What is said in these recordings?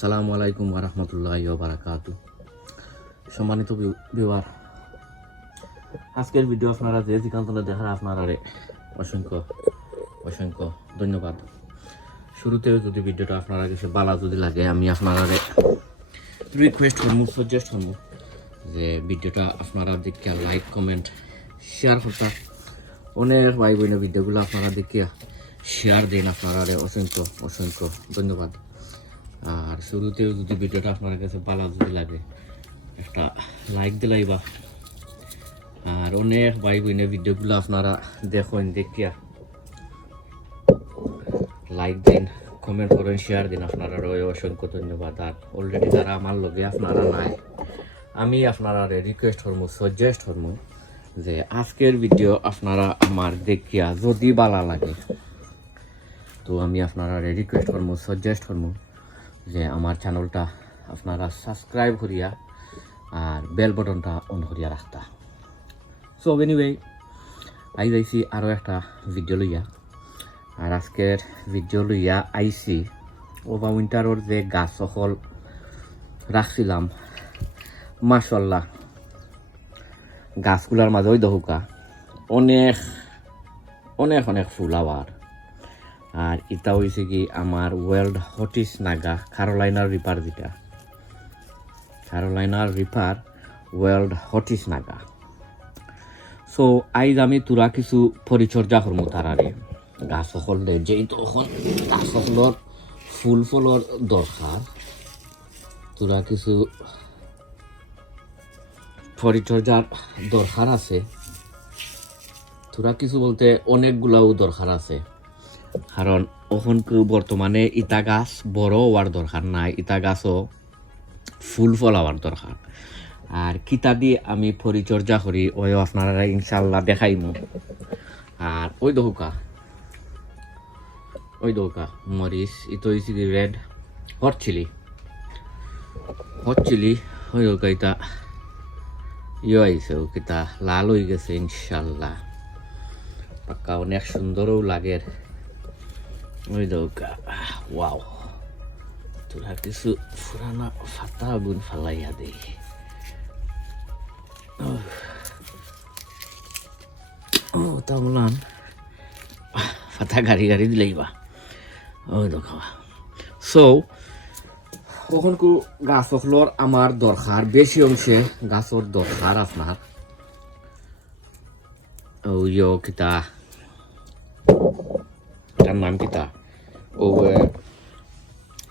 আসসালামু আলাইকুম ওয়া রাহমাতুল্লাহি ওয়া বারাকাতুহু। সম্মানিত ভিউয়ার, আজকের ভিডিও আপনারা যে যেখান থেকে দেখার আপনারা অসংখ্য অসংখ্য ধন্যবাদ। শুরুতেও যদি ভিডিওটা আপনারা কাছে ভালো যদি লাগে, আমি আপনারা রিকোয়েস্ট করবো, সাজেস্ট করবো যে ভিডিওটা আপনারা দেখে লাইক কমেন্ট শেয়ার করতে। অনেক ভাই বোন ভিডিওগুলো আপনারা দেখিয়া শেয়ার দিন, আপনারা অসংখ্য অসংখ্য ধন্যবাদ। আর শুরুতেও যদি ভিডিওটা আপনার কাছে ভালো যদি লাগে একটা লাইক দিলাইবা। আর অনেক ভাই বোনের ভিডিওগুলো আপনারা দেখেন, দেখিয়া লাইক দিন, কমেন্ট করেন, শেয়ার দিন, আপনারা অসংখ্য ধন্যবাদ। আর অলরেডি যারা আমার লগে আপনারা নাই, আমি আপনারা রিকোয়েস্ট করবো, সাজেস্ট করবো যে আজকের ভিডিও আপনারা আমার দেখিয়া যদি ভালো লাগে তো আমি আপনারা রিকোয়েস্ট করবো, সাজেস্ট করবো যে আমার চ্যানেলটা আপনারা সাবস্ক্রাইব করিয়া আর বেল বাটনটা অন করিয়া রাখতা। সো এনিওয়ে, আইসি আরও একটা ভিডিও লইয়া। আর আজকের ভিডিও লইয়া আইসি ওভার উইন্টারের যে গাছ সকল রাখছিলাম, মাশাআল্লাহ গাছগুলার মাঝে ওই দহুকা অনেক অনেক অনেক ফুল আবার। আর এটা হয়েছে কি আমার ওয়ার্ল্ড হটিস নাগা ক্যারোলাইনার রিপার, যেটা ক্যারোলাইনার রিপার ওয়ার্ল্ড হটিস নাগা। সো আইজ আমি তোরা কিছু পরিচর্যা করবো তারারে গাছ সকল যেই তখন গাছ সকলের ফুল ফলর দরকার, তোরা কিছু পরিচর্যার দরকার আছে। তোরা কিছু বলতে অনেকগুলাও দরকার আছে, কারণ এখন বর্তমানে ইটা গাছ বড় হওয়ার দরকার নাই, ইটা গাছও ফুল ফল হওয়ার দরকার। আর কিতা দিয়ে আমি পরিচর্যা করি ওই আপনারা ইনশাল্লাহ দেখাইমু। আর ওই দৌকা মরিচ, ইতো হয়েছে কি রেড হট চিলি ওই দৌকা ইটা আইছে, কিতা লাল হয়ে গেছে ইনশাল্লাহ, পাক্কা অনেক সুন্দরও লাগে। ওই দৌকা ওয়াও, তোরা কিছু ফুরানা ফাতা আগুন ফালাইয়া দেই। তামলান ফাতা গাড়ি দিলেইবা ওই দেখা। সো কখন গাছ সকলের আমার দরকার, বেশি অংশে গাছের দরকার আপনার ওই কিতা তার নাম কিতা ও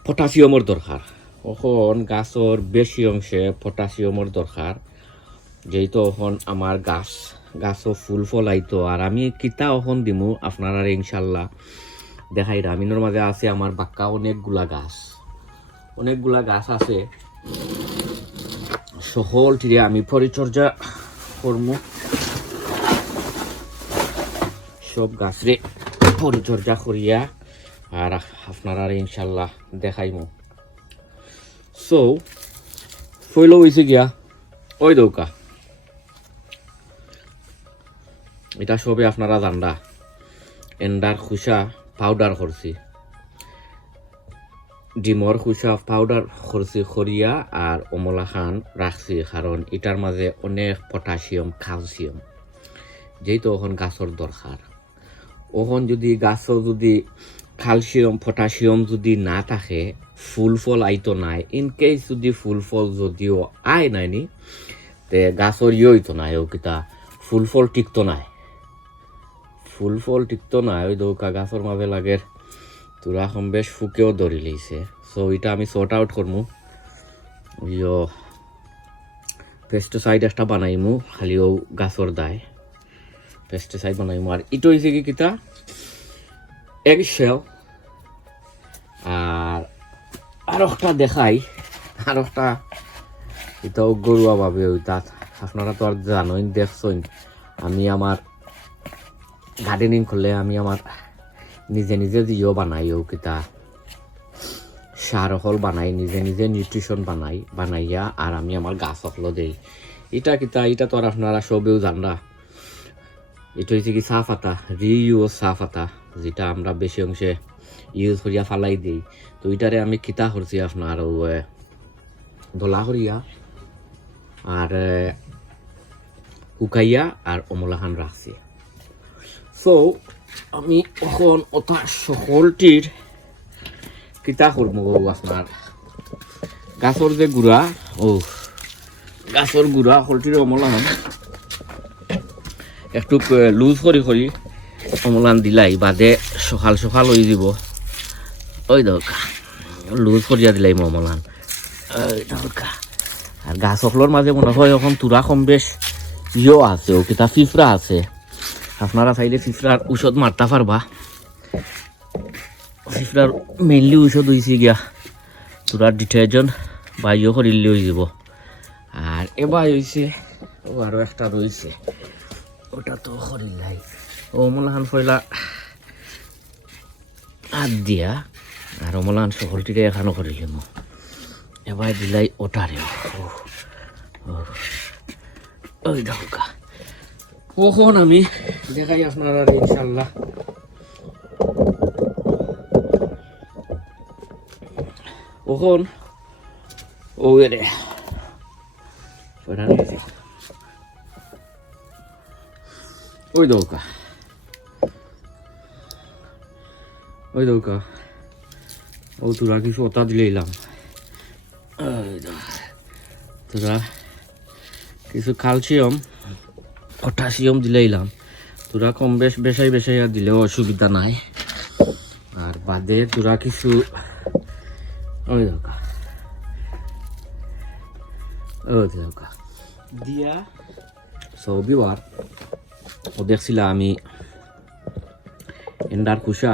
পটাশিয়ামের দরকার। এখন গাছের বেশি অংশে পটাশিয়ামের দরকার, যেহেতু এখন আমার গাছও ফুল ফল আইতো। আর আমি কিতা এখন দিমু আপনারা ইনশাল্লাহ দেখাই। রামিনোর মাঝে আছে আমার বাক্কা অনেকগুলা গাছ আছে, সকল টিরে আমি পরিচর্যা করবো, সব গাছরে পরিচর্যা করিয়া আর আপনারা ইনশাল্লাহ দেখাইমু। সো ফইল হয়েছে গিয়া ওই দৌকা, এটা সবে আপনারা জানডা এন্ডার খুসা পাউডার করছি, ডিমর খুসা পাউডার করছি করিয়া আর অমলা খান রাখছি, কারণ এটার মাঝে অনেক পটাশিয়াম ক্যালসিয়াম, যেহেতু এখন গাছের দরকার। ওখন যদি গাছও যদি ক্যালসিয়াম পটাশিয়াম যদি না থাকে, ফুল ফল আইতো নাই। ইনকেস যদি ফুল ফল যদিও আয় নাইনি, তে গাছর হইতো নাই, ও কিতা ফুল ফল টিকতো নাই, ওই দৌকা গাছের মাঝে লাগে তোরা এখন বেশ ফুকেও ধরি লইছে। সো এটা আমি সর্ট আউট করবো, পেস্টিসাইড একটা বানাইমু, খালিও গাছের দায় পেস্টিসাইড বানাইমু। আর ইটো হয়েছে কি কিতা এগ শেল। আর একটা দেখাই, আর একটা এটাও গরুয়া ভাবে ওই তাত আপনারা তো আর জানোই, দেখছেন আমি আমার গার্ডেনিং করলে আমি আমার নিজে দিয়েও বানাই, ও কিতা সার হল বানাই, নিজে নিউট্রিশন বানাইয়া আর আমি আমার গাছ সকলও দেই। এটা কিতা এটা তো আর আপনারা সবেও জানরা। এটা হচ্ছে কি চা পাতা, রিইউজ চা পাতা, যেটা আমরা বেশি অংশে ইউজ করিয়া ফালাই দিই। তো এটারে আমি কিতা করছি আপনার দলা করিয়া আর শুকাইয়া আর অমলাখান রাখছি। সো আমি এখন ওটা সকলটির কিতা করবো আপনার গাছর যে গুড়া গাছর গুড়া সকলটির অমলাখান একটু লুজ করি অমলান দিলাই বাদে সকাল সকাল হয়ে যাব। ওই দরকার লুজ করিয়া দিলাই অমলান ওই দরকার। আর গাছ সকলের মাঝে মনে হয় এখন তুরা কম বেশ আছে ও কিতা ফিফরা আছে। আপনারা চাইলে ফিফরার ঔষধ মারতে পারবা। ফিফরার মেইনলি ঔষধ হয়েছে গিয়া তুরার ডিটারজেন্ট বা করিলে হয়ে যাব। আর এবার হয়েছে ও আরও একটা রয়েছে ওটা তো করিলাই অমলাখান ফয়লা হাত দিয়া আর অমলাখান সকলটিরে এখানো করিলাম। এবার দিলাই ওটারে ওই দরকার। কখন আমি দেখাই আপনারা ইনশাল্লাহ। কখন ও রে ওই দৌকা ও তোরা কিছু ওটা দিলাম তোরা কিছু ক্যালসিয়াম পটাশিয়াম দিলাম। তোরা কম বেশ বেশাইয়া দিলেও অসুবিধা নাই। আর বাদে তোরা কিছু ওই দরকার দিয়া সবিবার ও দেখছিলাম আমি এন্ডার খুশা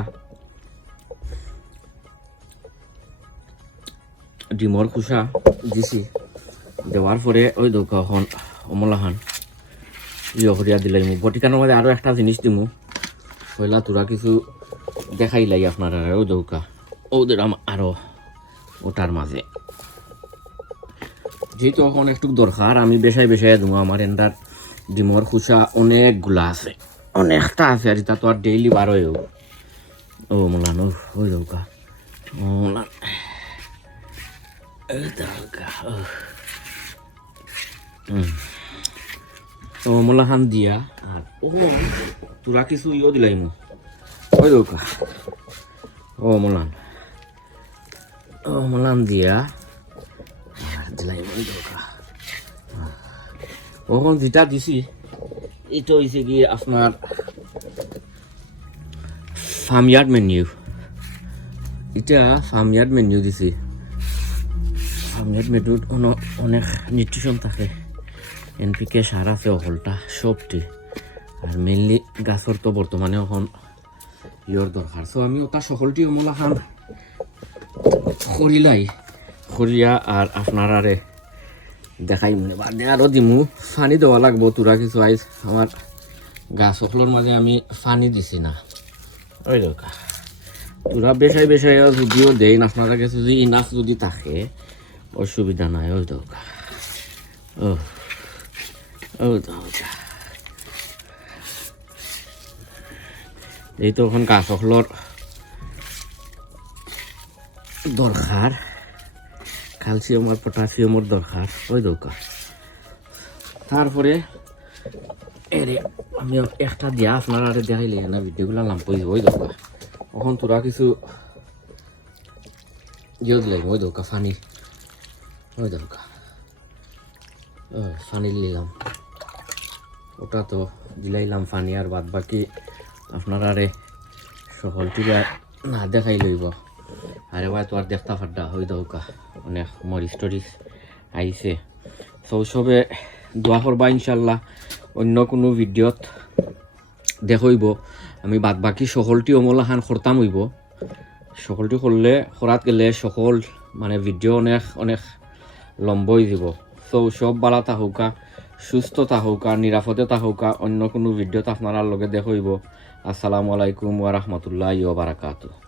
ডিমর খুশা দিছি। দেওয়ার পরে ওই দৌকা এখন অমলাখান করিয়া দিলাই মোক বটিকানোর মধ্যে আরও একটা জিনিস দিমু পয়লা তোরা কিছু দেখাইলাই আপনারা ওই দৌকা ওদের আরও ওটার মাঝে যেহেতু এখন একটু দরকার আমি বেশাই দেবো। আমার এন্ডার ডিমর খুশা অনেকগুলা আছে, অনেকটা আছে আর এটা তো আর ডেইলি বার হয়েও ও মোলান ওই দৌকা মোলান ও মোলাখান দিয়া আর ও তোরা কিছু দিলাই মু ওই দৌকা ও মোলান দিয়া দিলাই ওই দৌকা। ওখন যেটা দিছি এটা হয়েছে কি আপনার ফার্মইয়ার্ড মেনু। এটা ফার্মইয়ার্ড মেনু দিছি। ফার্মইয়ার্ড মেনুত অনেক নিউট্রিশন থাকে, এনপিকে সার আছে অকলটা সবটি। আর মেনলি গাছর তো বর্তমানে এখন দরকার। সো আমি ওটা সকলটি অমলাখান করিয়া আর আপনারারে দেখাই মনে বাদে আরও দিমু পানি দেওয়া লাগবো। তোরা কিছু আইস আমার গাছ সকলের মাঝে আমি পানি দিছি না ওই দরকার। তোরা বেশাই যদিও দেন আপনারা কাছে যদি ইনাফ যদি থাকে অসুবিধা নাই ওই দরকার এই তো এখন গাছ সকলের দরকার, ক্যালসিয়াম আর পটাশিয়ামের দরকার ওই দরকার। তারপরে এরে আমি একটা দিয়া আপনারা আরে দেখাইলে না ভিডিওগুলো লাম্পই ওই দরকার। এখন তোরা কিছু দিলাম ওই দরকার ফানি ওই দরকার ফানি নিলাম ওটা তো দিলাইলাম ফানি। আর বাদ বাকি আপনারা আরে সকলটি না দেখাই লইব। আরে ভাই তো আর দেখতে পাড্ডা হয়ে দৌকা অনেক মরিচ টরিচ আইছে। সব সবে দোয়া করবা ইনশাল্লাহ অন্য কোনো ভিডিওত দেখইব। আমি বাদ বাকি সকলটি অমলাখান করতাম হইব। সকলটি করলে করাত গেলে সকল মানে ভিডিও অনেক লম্ব হয়ে যাব। সব বালা থাকুকা, সুস্থ থাকুকা, নিরাপদে থাকুকা। অন্য কোনো ভিডিওত আপনার লগে দেখইব। আসসালামু আলাইকুম ওয়া রাহমাতুল্লাহি ওয়া বারাকাতুহু।